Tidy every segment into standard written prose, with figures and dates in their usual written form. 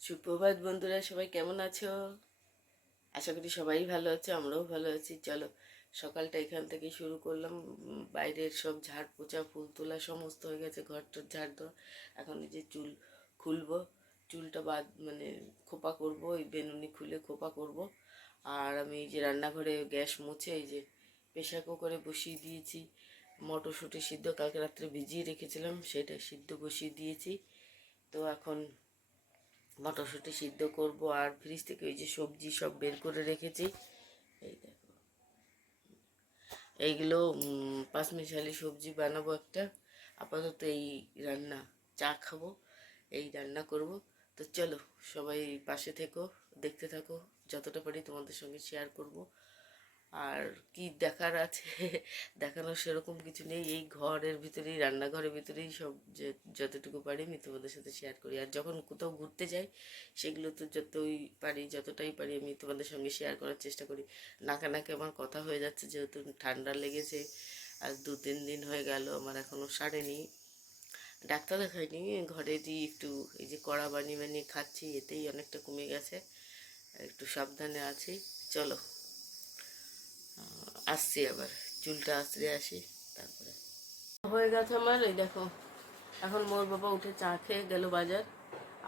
সুপ্রভাত বন্ধুরা, সবাই কেমন আছো? আশা করি সবাই ভালো আছো, আমরাও ভালো আছি। চলো সকালটা এখান থেকে শুরু করলাম। বাইরের সব ঝাড় পোছা, ফুল তোলা সমস্ত হয়ে গেছে, ঘরটার ঝাড় দেওয়া। এখন এই যে চুল খুলবো, চুলটা বাদ খোপা করব, ওই বেনুনি খুলে খোপা করব। আর আমি এই যে রান্নাঘরে গ্যাস মুছে এই যে প্রেসার কুকারে বসিয়ে দিয়েছি মটরশুঁটি সিদ্ধ, কালকে রাত্রে ভিজিয়ে রেখেছিলাম, সেটা সিদ্ধ বসিয়ে দিয়েছি। তো এখন মটরশুঁটি সিদ্ধ করব। আর ফ্রিজ থেকে ওই যে সবজি সব বের করে রেখেছি, এই দেখো এইগুলো পাঁচমিশালি সবজি বানাবো একটা। আপাতত এই রান্না, চা খাবো, এই রান্না করব। তো চলো সবাই পাশে থেকো, দেখতে থাকো, যতটা পারি তোমাদের সঙ্গে শেয়ার করব। আর কি দেখার আছে দেখানোর সেরকম কিছু নেই, এই ঘরের ভিতরেই, রান্নাঘরের ভিতরেই সব যে যতটুকু পারি আমি তোমাদের সাথে শেয়ার করি। আর যখন কোথাও ঘুরতে যাই সেগুলো তো যতটাই পারি আমি তোমাদের সঙ্গে শেয়ার করার চেষ্টা করি। নাকে নাকে আমার কথা হয়ে যাচ্ছে, যেহেতু ঠান্ডা লেগেছে। আর 2-3 দিন হয়ে গেল, আমার এখনও সারেনি। ডাক্তার দেখাইনি, ঘরেরই একটু এই যে কড়া বানিয়ে খাচ্ছি, এতেই অনেকটা কমে গেছে। একটু সাবধানে আছি। চলো আসছি, আবার চুলটা আঁচড়ে আসি, তারপরে হয়ে গেছে আমার। এই দেখো এখন মোর বাবা উঠে চা খেয়ে গেল বাজার।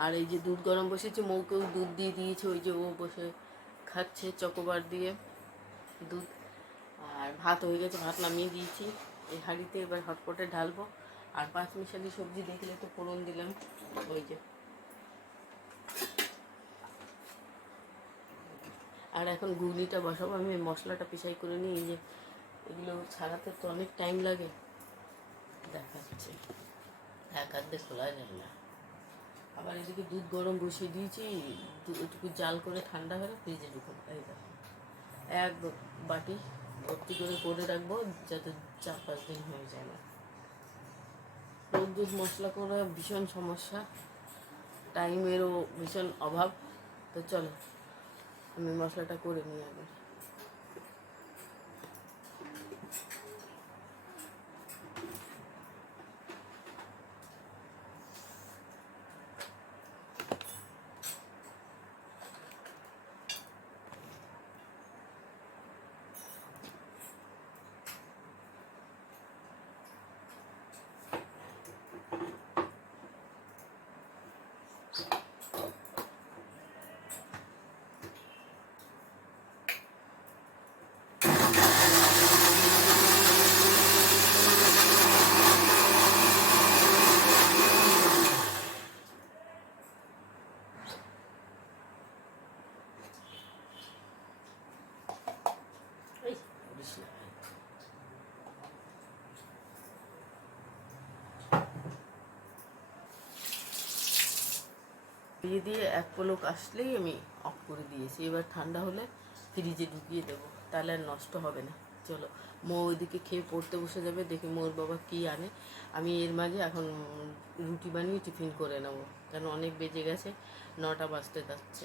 আর এই যে দুধ গরম বসেছে, মৌকেও দুধ দিয়ে দিয়েছে, ওই যে ও বসে খাচ্ছে চকোবার দিয়ে দুধ। আর ভাত হয়ে গেছে, ভাত নামিয়ে দিয়েছি এই হাঁড়িতে, এবার হটপটে ঢালবো। আর পাঁচমিশালি সবজি দেখলে তো ফোড়ন দিলাম, ওই যে। আর এখন ঘুগনিটা বসাবো, আমি মশলাটা পিছাই করে নিই। এই যে এগুলো ছাড়াতে তো অনেক টাইম লাগে, দেখাচ্ছে এক হাত দিয়ে খোলা যায় না। আবার এদিকে দুধ গরম বসিয়ে দিয়েছি, একটু জাল করে ঠান্ডা হলে ফ্রিজে ঢুকো। এই দেখো এক বাটি ভর্তি করে রাখবো, যাতে 4-5 দিন হয়ে যায় না। রোজ মশলা করা ভীষণ সমস্যা, টাইমেরও ভীষণ অভাব। তো চলো আমি মশলাটা করে নিই আগে। এই দিয়ে এক পলক আসলেই আমি অফ করে দিয়েছি। এবার ঠান্ডা হলে ফ্রিজে ঢুকিয়ে দেবো, তাহলে আর নষ্ট হবে না। চলো মো ওইদিকে খেয়ে পড়তে বসে যাবে, দেখি মোর বাবা কী আনে। আমি এর মাঝে এখন রুটি বানিয়ে টিফিন করে নেবো, কেন অনেক বেজে গেছে, 9টা বাজতে যাচ্ছে।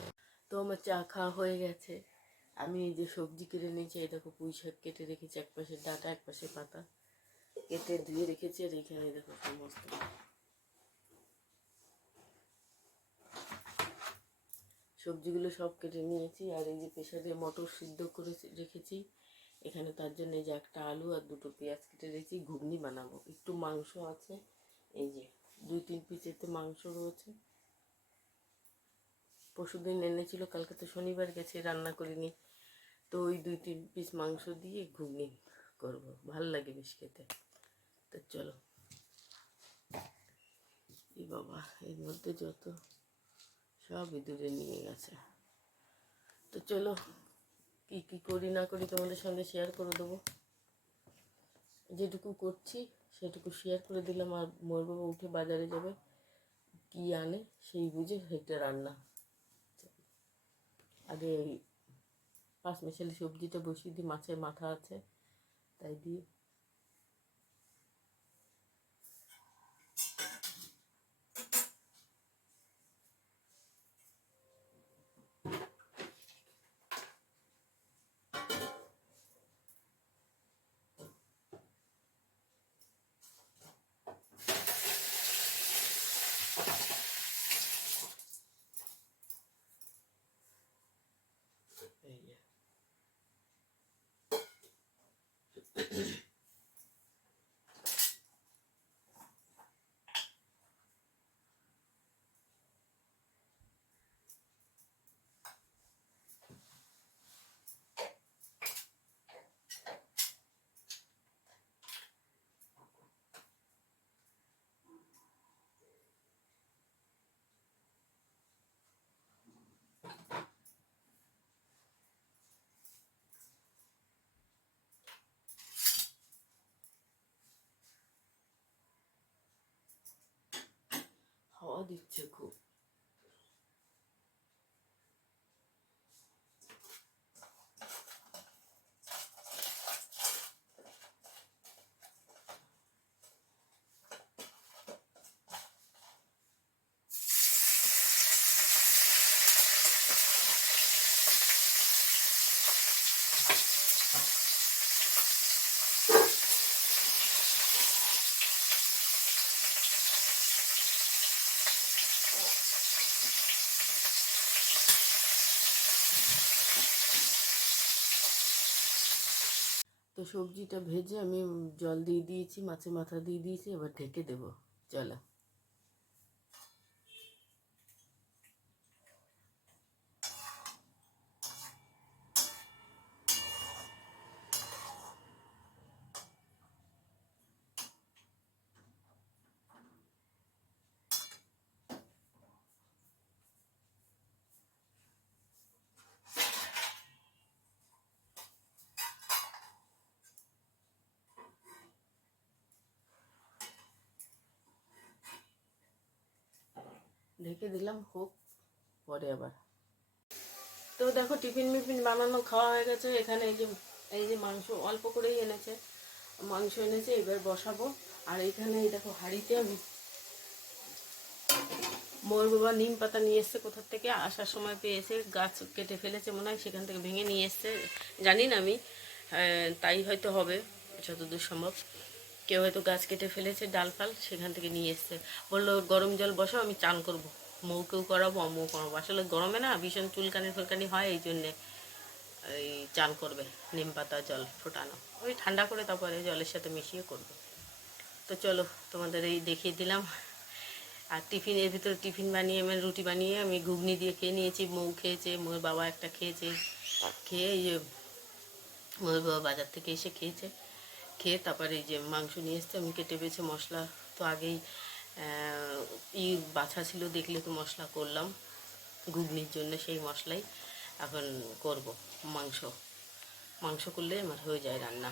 তো আমার চা খাওয়া হয়ে গেছে। আমি এই যে সবজি কেটে নিয়েছি, এই দেখো পুঁই শাক কেটে রেখেছি, এক পাশে ডাঁটা এক পাশে পাতা কেটে ধুয়ে রেখেছি। আর এখানে দেখো সমস্ত সবজিগুলো সব কেটে নিয়েছি। আর এই যে প্রেসারে মটর সিদ্ধ করে রেখেছি এখানে, তার জন্য এই যে একটা আলু আর 2টো পেঁয়াজ কেটে রেখেছি, ঘুগনি বানাবো। একটু মাংস আছে, এই যে 2-3 পিস এতে মাংস রয়েছে, পরশুদিন এনেছিল, কালকে তো শনিবার গেছে, রান্না করিনি। তো ওই 2-3 পিস মাংস দিয়ে ঘুগনি করব, ভাল লাগে বেশ খেতে। তো চলো, এই বাবা এর মধ্যে যত সব ইঁদুরে নিয়ে গেছে। তো চলো কী কী করি না করি তোমাদের সঙ্গে শেয়ার করে দেবো, যেটুকু করছি সেটুকু শেয়ার করে দিলাম। আর মোর বাবা উঠে বাজারে যাবে, কি আনে সেই বুঝে সেটা রান্না। আগে এই পাঁচমিশালি সবজিটা বসিয়ে দিই, মাছের মাথা আছে তাই দিয়ে। হাওয়া দিচ্ছে খুব। তো সবজিটা ভেজে আমি জল দিয়ে দিয়েছি, মাছের মাথা দিয়ে দিয়েছি, এবার ঢেকে দেবো। চলো। ঢেকে দিলাম, হোক, পরে আবার। তো দেখো টিফিন মিফিন বানানো খাওয়া হয়ে গেছে। এখানে এই যে মাংস অল্প করেই এনেছে, মাংস এনেছে, এবার বসাবো। আর এখানে এই দেখো হাঁড়িতে আমি মোর বাবা নিম পাতা নিয়ে এসছে কোথার থেকে, আসার সময় পেয়েছে, গাছ কেটে ফেলেছে মনে হয়, সেখান থেকে ভেঙে নিয়ে এসছে, জানি না আমি, তাই হয়তো হবে যতদূর সম্ভব। কেউ হয়তো গাছ কেটে ফেলেছে ডাল ফাল, সেখান থেকে নিয়ে এসছে। বললো গরম জল বসাও, আমি চান করবো, মৌকেও করাবো আমিও করাবো। আসলে গরমে না ভীষণ চুলকানি ফুলকানি হয়, এই জন্যে এই চান করবে, নিম পাতা জল ফোটানো, ওই ঠান্ডা করে তারপরে জলের সাথে মিশিয়ে করবে। তো চলো তোমাদের এই দেখিয়ে দিলাম। আর টিফিনের ভিতরে টিফিন বানিয়ে আমি রুটি বানিয়ে আমি ঘুগনি দিয়ে খেয়ে নিয়েছি, মৌ খেয়েছে, মোর বাবা একটা খেয়েছে, খেয়ে এই যে মোর বাবা বাজার থেকে এসে খেয়েছে, খেয়ে তারপরে এই যে মাংস নিয়ে এসছে, আমি কেটে বেছে মশলা তো আগেই বাছা ছিল, দেখলে তো মশলা করলাম ঘুগনির জন্য, সেই মশলাই এখন করব। মাংস মাংস করলে আমার হয়ে যায় রান্না।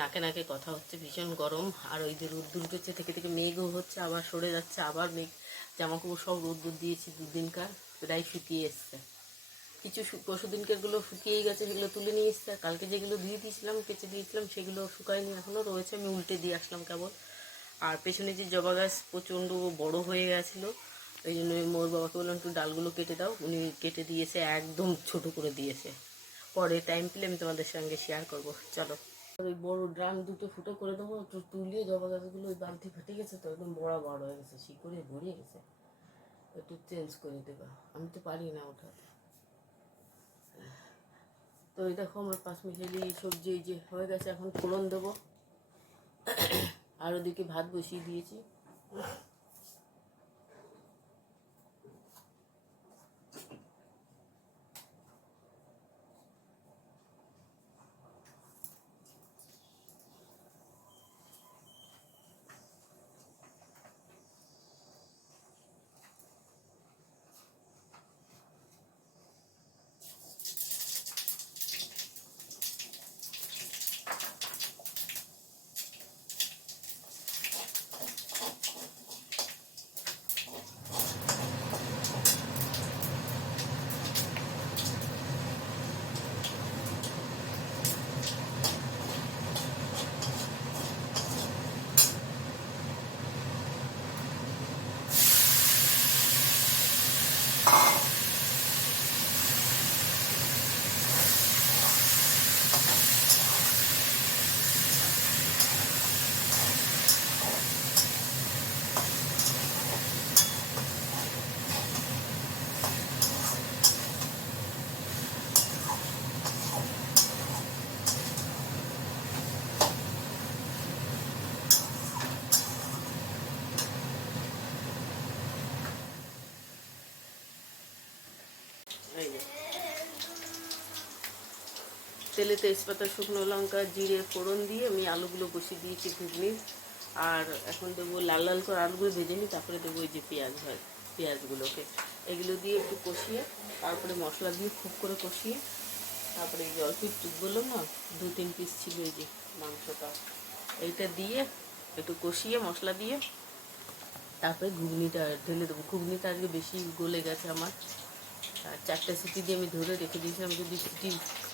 নাকে নাকে কথা হচ্ছে, ভীষণ গরম। আর ওই যে রোদ্দুর উঠেছে, থেকে থেকে মেঘও হচ্ছে, আবার সরে যাচ্ছে, আবার মেঘ। জামাকাপড় সব রোদ্দুর দিয়েছি দুদিনকার, প্রায় শুকিয়ে এসছে। কিছু পরশু দিনকারগুলো শুকিয়েই গেছে, সেগুলো তুলে নিয়ে এসছে। কালকে যেগুলো ধুয়ে দিয়েছিলাম, কেচে দিয়েছিলাম, সেগুলো শুকায়নি, এখনও রয়েছে, আমি উল্টে দিয়ে আসলাম কেবল। আর পেছনে যে জবা গাছ প্রচণ্ড বড় হয়ে গেছিলো, ওই জন্য মোর বাবাকে বললাম একটু ডালগুলো কেটে দাও, উনি কেটে দিয়েছে, একদম ছোট করে দিয়েছে। পরে টাইম পেলে আমি তোমাদের সঙ্গে শেয়ার করব। চলো, ওই বড় ড্রাম দুটো ফুটো করে দেবো, একটু তুলিয়ে জবা গাছগুলো, ওই বালতি ফেটে গেছে তো, একদম বড় বড় হয়ে গেছে, শিকড়ে ভরিয়ে গেছে, একটু চেঞ্জ করে দেবা, আমি তো পারি না ওঠাতে। তো এই দেখো আমার পাঁচমিশালি সবজি এই যে হয়ে গেছে, এখন ফোড়ন দেবো। আর ওদিকে ভাত বসিয়ে দিয়েছি। তেলে তেজপাতা, শুকনো লঙ্কা, জিরে ফোড়ন দিয়ে আমি আলুগুলো বসিয়ে দিয়েছি ঘুগনির। আর এখন দেবো লাল লাল করে আলুগুলো ভেজে নিই, তারপরে দেবো ওই যে পেঁয়াজগুলোকে, এগুলো দিয়ে একটু কষিয়ে তারপরে মশলা দিয়ে খুব করে কষিয়ে তারপরে এই যে অল্প একটু বললাম না 2-3 পিস ছিল এই যে মাংসটা, এইটা দিয়ে একটু কষিয়ে মশলা দিয়ে তারপরে ঘুগনিটা ঢেলে দেবো। ঘুগনিটা আজকে বেশি গলে গেছে আমার, আর 4টা সিটি দিয়ে আমি ধরে রেখে দিয়েছিলাম। যদি সিটি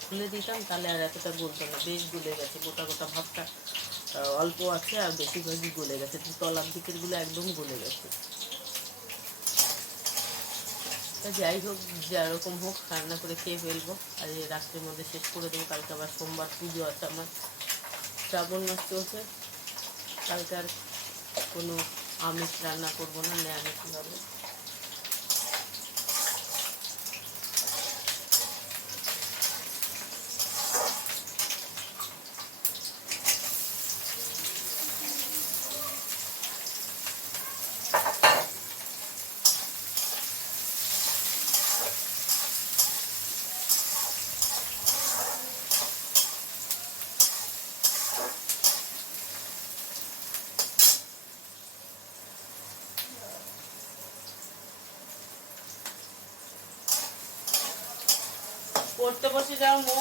খুলে দিতাম তাহলে আর এতটা গলতো না, বেশ গলে গেছে, গোটা গোটা ভাবটা অল্প আছে আর বেশিরভাগই গলে গেছে, তলার দিকেরগুলো একদম গলে গেছে। তা যাই হোক, যেরকম হোক রান্না করে খেয়ে ফেলবো, আর এই রাত্রের মধ্যে শেষ করে দেবো। কালকে আবার সোমবার পুজো আছে আমার, শ্রাবণ মাস চলছে। কালকে আর কোনো আমিষ রান্না করবো না, নিরামিষ হবে। পড়তে বসে যাও মো।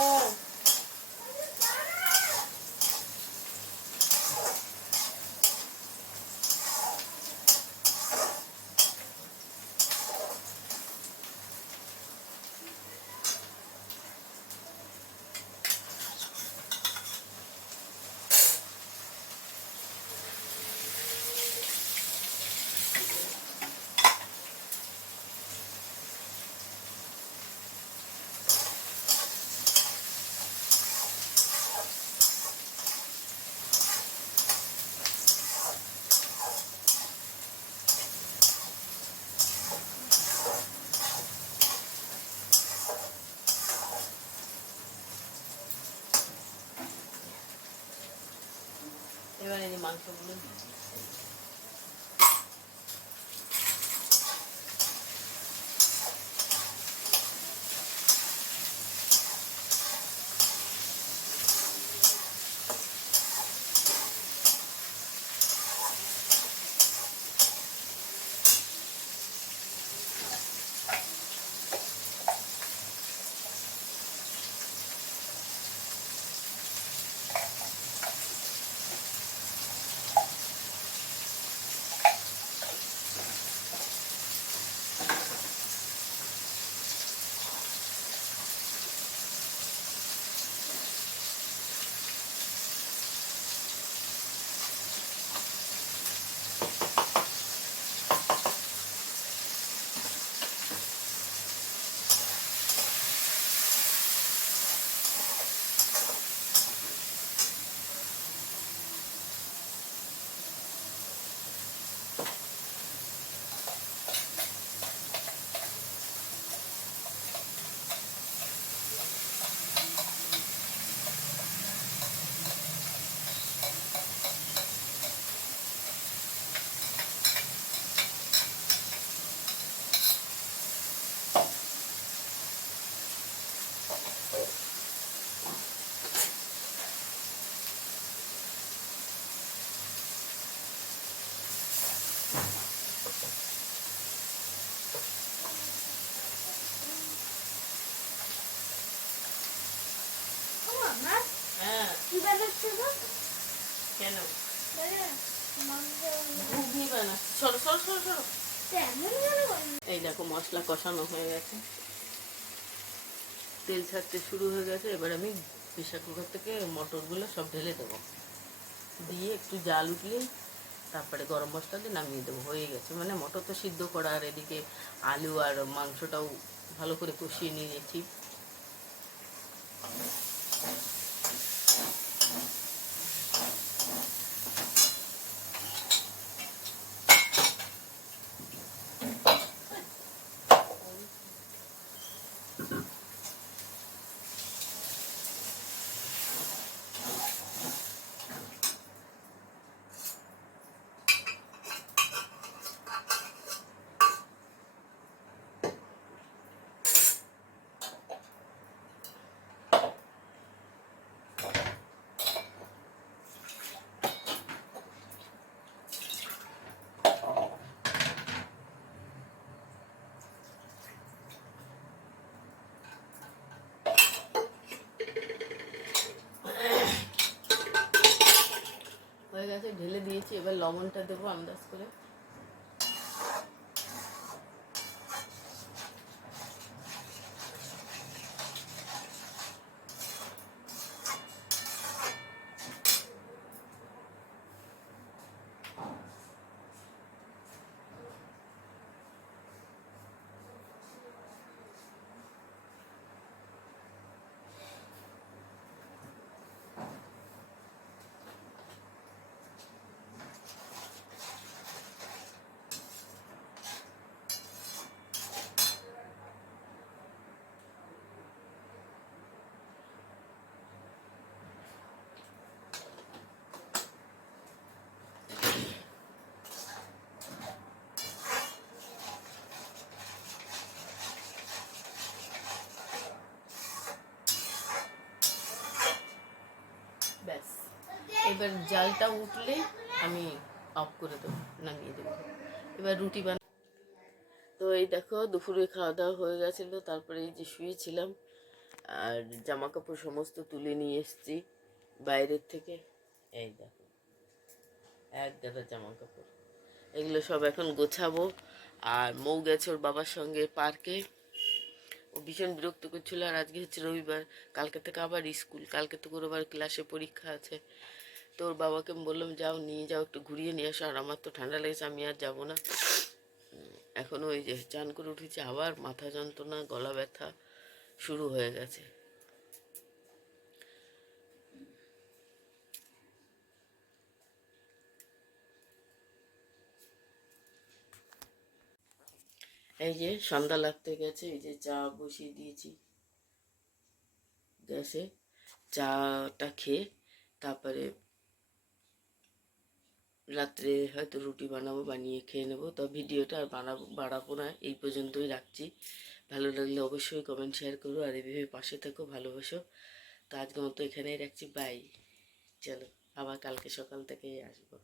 এবারে এই মাংসগুলো কেন ঘুগনি বানাচ্ছি, সরো সরো সরো সরো। এই দেখো মশলা কষানো হয়ে গেছে, তেল ছাড়তে শুরু হয়ে গেছে। এবার আমি প্রেসার কুকার থেকে মটরগুলো সব ঢেলে দেবো, দিয়ে একটু জাল উঠলে তারপরে গরম মশলা দিয়ে নামিয়ে দেবো। হয়ে গেছে, মানে মটর তো সিদ্ধ করা, আর এদিকে আলু আর মাংসটাও ভালো করে কষিয়ে নিয়েছি। দিয়েছি, এবার লবণটা দেবো আন্দাজ করে। ব্যাস, এবার জালটা উঠলে আমি অফ করে দেবো, নামিয়ে দেবো। এবার রুটি তো এই দেখো দুপুরে খাওয়া দাওয়া হয়ে গেছিলো, তারপরে এই যে শুয়েছিলাম আর জামা কাপড় সমস্ত তুলে নিয়ে এসেছি বাইরের থেকে। এই দেখো এক গাদা জামা কাপড়, এগুলো সব এখন গোছাবো। আর মৌ গেছে ওর বাবার সঙ্গে পার্কে, ও ভীষণ বিরক্ত করছিল। আর আজকে হচ্ছে রবিবার, কালকে থেকে আবার স্কুল, কালকে তো করে আবার ক্লাসে পরীক্ষা আছে। তো ওর বাবাকে আমি বললাম যাও নিয়ে যাও, একটু ঘুরিয়ে নিয়ে আসো। আর আমার তো ঠান্ডা লেগেছে, আমি আর যাবো না। এখনও ওই যে চান করে উঠেছি, আবার মাথা যন্ত্রণা গলা ব্যথা শুরু হয়ে গেছে। এই যে সন্ধ্যা লাগতে গেছে, এই যে চা বসিয়ে দিয়েছি গ্যাসে। চাটা খেয়ে তারপরে রাত্রে হয়তো রুটি বানাবো, বানিয়ে খেয়ে নেবো। তো ভিডিওটা আর বাড়াবো না, এই পর্যন্তই রাখছি। ভালো লাগলে অবশ্যই কমেন্ট শেয়ার করো, আর এভাবে পাশে থেকো, ভালোবাসো। তো আজকের মতো এখানেই রাখছি, বাই। চলো, আবার কালকে সকাল থেকেই আসবো।